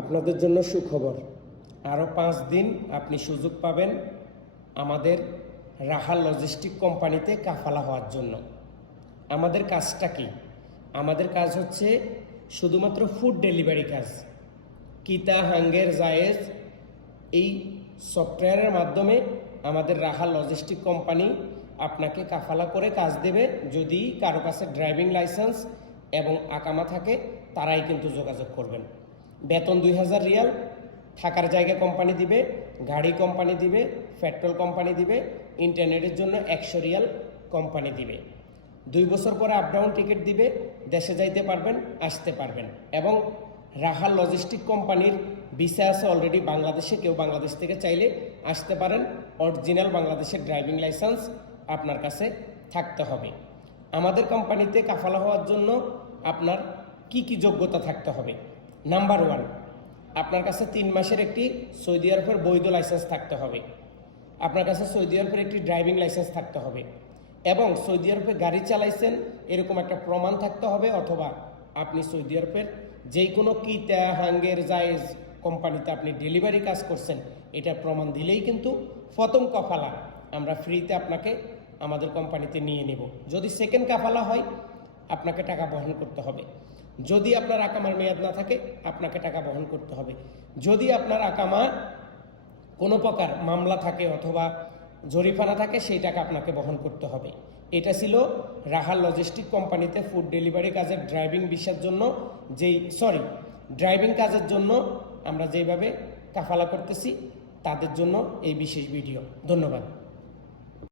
আপনাদের জন্য সুখবর, আরও 5 দিন আপনি সুযোগ পাবেন আমাদের রাহা লজিস্টিক কোম্পানিতে কাফালা হওয়ার জন্য। আমাদের কাজটা কি? আমাদের কাজ হচ্ছে শুধুমাত্র ফুড ডেলিভারি কাজ। কিতা, হাঙ্গের, জায়েজ এই সফটওয়্যারের মাধ্যমে আমাদের রাহা লজিস্টিক কোম্পানি আপনাকে কাফালা করে কাজ দেবে। যদি কারো কাছে ড্রাইভিং লাইসেন্স এবং আকামা থাকে তারাই কিন্তু যোগাযোগ করবেন। বেতন 2000 রিয়াল, থাকার জায়গা কোম্পানি দিবে, গাড়ি কোম্পানি দিবে, পেট্রোল কোম্পানি দিবে, ইন্টারনেটের জন্য 100 রিয়াল কোম্পানি দিবে। 2 বছর পরে আপ ডাউন টিকিট দিবে, দেশে যাইতে পারবেন, আসতে পারবেন। এবং রাহা লজিস্টিক কোম্পানির ভিসা আছে অলরেডি বাংলাদেশে, কেউ বাংলাদেশ থেকে চাইলে আসতে পারেন। অরিজিনাল বাংলাদেশের ড্রাইভিং লাইসেন্স আপনার কাছে থাকতে হবে। আমাদের কোম্পানিতে কাফালা হওয়ার জন্য আপনার কি কি যোগ্যতা থাকতে হবে? নাম্বার 1, আপনার কাছে 3 মাসের একটি সৌদি আরবের বৈধ লাইসেন্স থাকতে হবে। আপনার কাছে সৌদি আরবের একটি ড্রাইভিং লাইসেন্স থাকতে হবে এবং সৌদি আরবে গাড়ি চালাইছেন এরকম একটা প্রমাণ থাকতে হবে, অথবা আপনি সৌদি আরবের যেই কোনো কিতা, হাঙ্গের, জায়েজ কোম্পানিতে আপনি ডেলিভারি কাজ করছেন এটা প্রমাণ দিলেই কিন্তু প্রথম কাফালা আমরা ফ্রিতে আপনাকে আমাদের কোম্পানিতে নিয়ে নেব। যদি সেকেন্ড কাফালা হয় আপনাকে টাকা বহন করতে হবে। যদি আপনার আকামার মেয়াদ না থাকে আপনাকে টাকা বহন করতে হবে। যদি আপনার আকামা কোনো প্রকার মামলা থাকে অথবা জরিমানা থাকে সেই টাকা আপনাকে বহন করতে হবে। এটা ছিল রাহা লজিস্টিক কোম্পানিতে ফুড ডেলিভারি কাজের ড্রাইভিং ভিসার জন্য ড্রাইভিং কাজের জন্য আমরা যেভাবে কাফালা করতেছি তাদের জন্য এই বিশেষ ভিডিও। ধন্যবাদ।